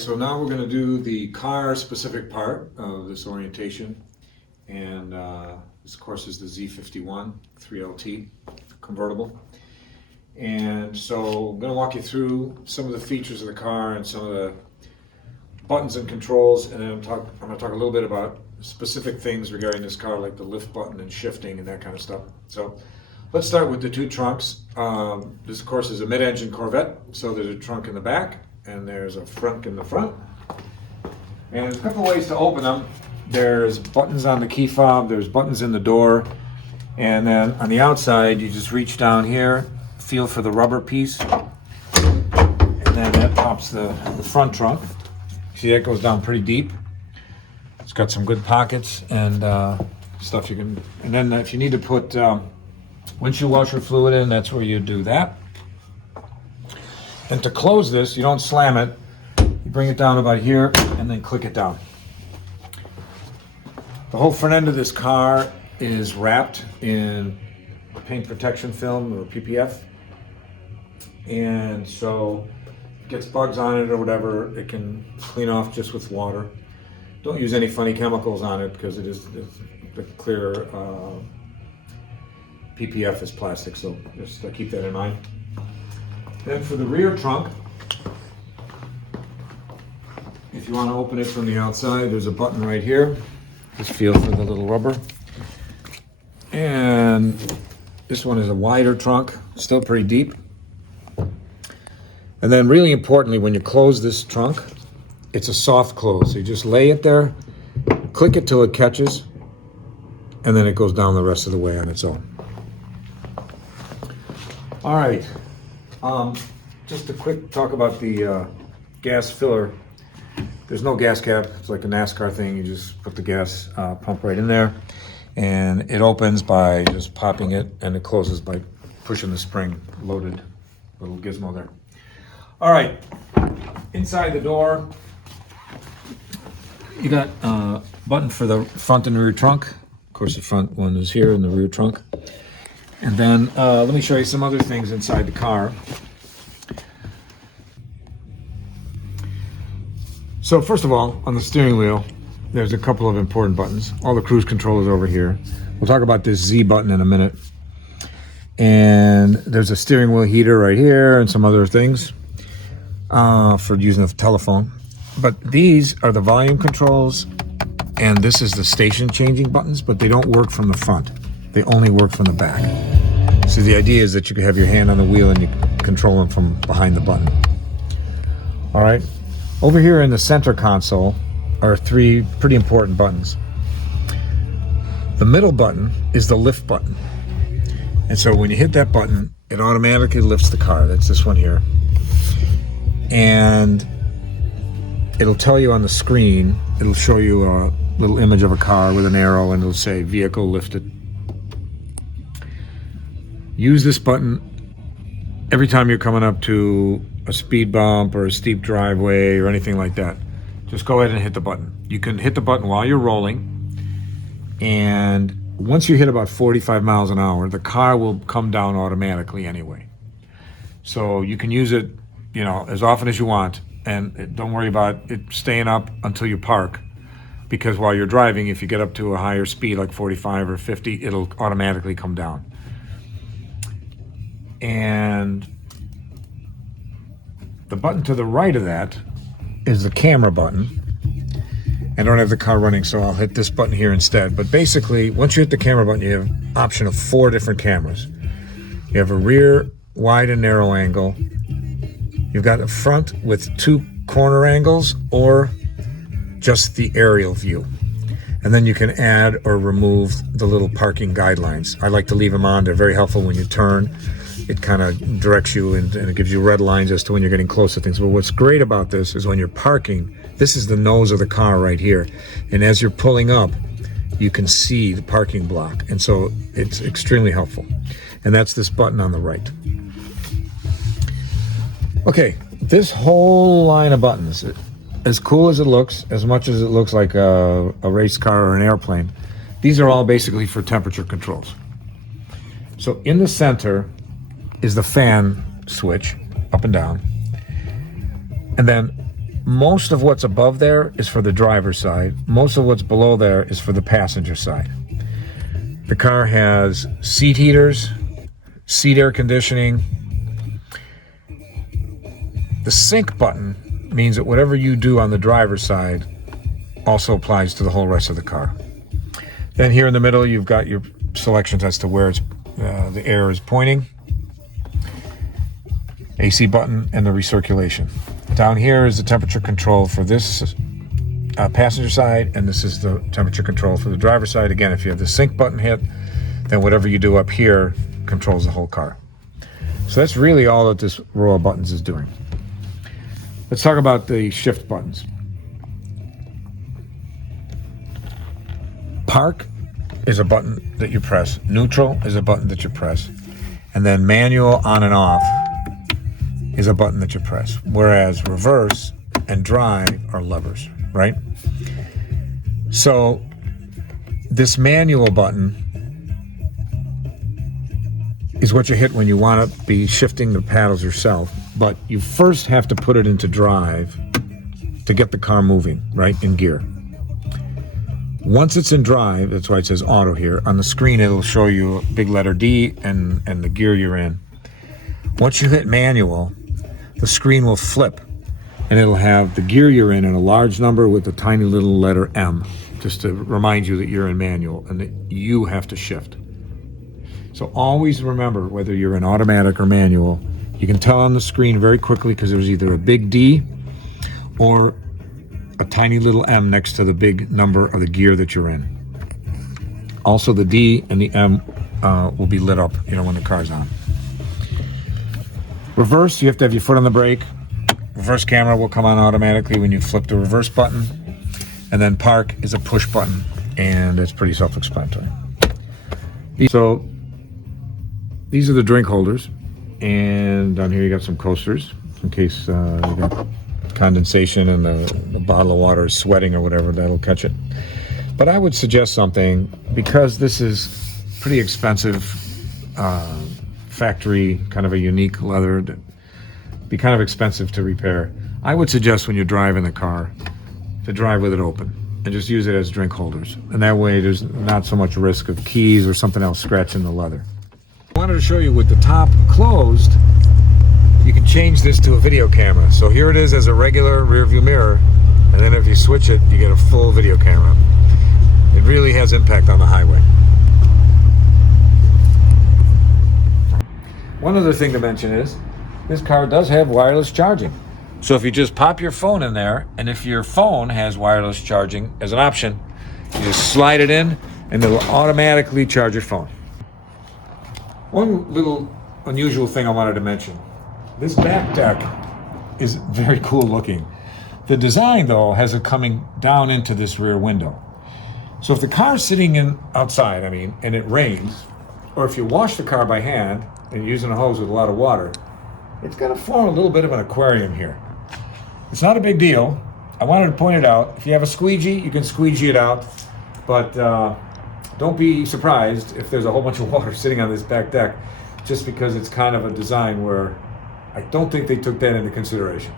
so now we're going to do the car specific part of this orientation, and this of course is the Z51 3LT convertible. And so I'm going to walk you through some of the features of the car and some of the buttons and controls, and then I'm going to talk a little bit about specific things regarding this car, like the lift button and shifting and that kind of stuff. So let's start with the two trunks. This of course is a mid-engine Corvette, so there's a trunk in the back and there's a front in the front. And there's a couple ways to open them. There's buttons on the key fob, there's buttons in the door, and then on the outside you just reach down here, feel for the rubber piece, and then that pops the front trunk. See, that goes down pretty deep. It's got some good pockets and stuff you can, and then if you need to put windshield washer fluid in, that's where you do that. And to close this, you don't slam it, you bring it down about here and then click it down. The whole front end of this car is wrapped in paint protection film, or PPF, and so if it gets bugs on it or whatever, it can clean off just with water. Don't use any funny chemicals on it because it's the clear PPF is plastic, so just keep that in mind. Then for the rear trunk, if you want to open it from the outside, there's a button right here. Just feel for the little rubber. And this one is a wider trunk, still pretty deep. And then really importantly, when you close this trunk, it's a soft close. So you just lay it there, click it till it catches, and then it goes down the rest of the way on its own. All right, just a quick talk about the gas filler. There's no gas cap. It's like a NASCAR thing. You just put the gas pump right in there, and it opens by just popping it, and it closes by pushing the spring. Loaded little gizmo there. All right, inside the door, you got a button for the front and rear trunk. Of course, the front one is here in the rear trunk. And then let me show you some other things inside the car. So first of all, on the steering wheel, there's a couple of important buttons. All the cruise control is over here. We'll talk about this Z button in a minute. And there's a steering wheel heater right here and some other things for using a telephone. But these are the volume controls, and this is the station changing buttons, but they don't work from the front. They only work from the back. So the idea is that you can have your hand on the wheel and you control them from behind the button. All right. Over here in the center console are three pretty important buttons. The middle button is the lift button. And so when you hit that button, it automatically lifts the car. That's this one here. And it'll tell you on the screen, it'll show you a little image of a car with an arrow, and it'll say vehicle lifted. Use this button every time you're coming up to a speed bump or a steep driveway or anything like that. Just go ahead and hit the button. You can hit the button while you're rolling, and once you hit about 45 miles an hour, the car will come down automatically anyway. So you can use it, you know, as often as you want, and don't worry about it staying up until you park, because while you're driving, if you get up to a higher speed like 45 or 50, it'll automatically come down. And the button to the right of that is the camera button. I don't have the car running, so I'll hit this button here instead. But basically, once you hit the camera button, you have an option of 4 different cameras. You have a rear, wide and narrow angle. You've got a front with 2 corner angles, or just the aerial view. And then you can add or remove the little parking guidelines. I like to leave them on. They're very helpful when you turn. It kind of directs you, and it gives you red lines as to when you're getting close to things. But what's great about this is when you're parking, this is the nose of the car right here. And as you're pulling up, you can see the parking block. And so it's extremely helpful. And that's this button on the right. Okay, this whole line of buttons, as cool as it looks, as much as it looks like a race car or an airplane, these are all basically for temperature controls. So in the center is the fan switch, up and down. And then most of what's above there is for the driver's side. Most of what's below there is for the passenger side. The car has seat heaters, seat air conditioning. The sync button means that whatever you do on the driver's side also applies to the whole rest of the car. Then here in the middle, you've got your selections as to where the air is pointing. AC button and the recirculation. Down here is the temperature control for this passenger side, and this is the temperature control for the driver's side. Again, if you have the sync button hit, then whatever you do up here controls the whole car. So that's really all that this row of buttons is doing. Let's talk about the shift buttons. Park is a button that you press. Neutral is a button that you press. And then manual on and off is a button that you press. Whereas reverse and drive are levers, right? So this manual button is what you hit when you want to be shifting the paddles yourself. But you first have to put it into drive to get the car moving, right, in gear. Once it's in drive, that's why it says auto here. On the screen, it'll show you a big letter D and the gear you're in. Once you hit manual, the screen will flip and it'll have the gear you're in a large number with a tiny little letter M, just to remind you that you're in manual and that you have to shift. So always remember, whether you're in automatic or manual, you can tell on the screen very quickly because there's either a big D or a tiny little M next to the big number of the gear that you're in. Also, the D and the M will be lit up, when the car's on. Reverse, you have to have your foot on the brake. Reverse camera will come on automatically when you flip the reverse button. And then park is a push button, and it's pretty self-explanatory. So these are the drink holders, and down here you got some coasters in case you got condensation and the bottle of water is sweating or whatever, that'll catch it. But I would suggest something, because this is pretty expensive factory, kind of a unique leather, be kind of expensive to repair. I would suggest when you're driving the car to drive with it open and just use it as drink holders, and that way there's not so much risk of keys or something else scratching the leather. I wanted to show you with the top closed, you can change this to a video camera. So here it is as a regular rear view mirror, and then if you switch it, you get a full video camera. It really has impact on the highway. One other thing to mention is, this car does have wireless charging. So if you just pop your phone in there, and if your phone has wireless charging as an option, you just slide it in, and it'll automatically charge your phone. One little unusual thing I wanted to mention. This back deck is very cool looking. The design, though, has it coming down into this rear window. So if the car's sitting outside, and it rains, or if you wash the car by hand and you're using a hose with a lot of water, it's going to form a little bit of an aquarium here. It's not a big deal. I wanted to point it out. If you have a squeegee, you can squeegee it out, but don't be surprised if there's a whole bunch of water sitting on this back deck, just because it's kind of a design where I don't think they took that into consideration.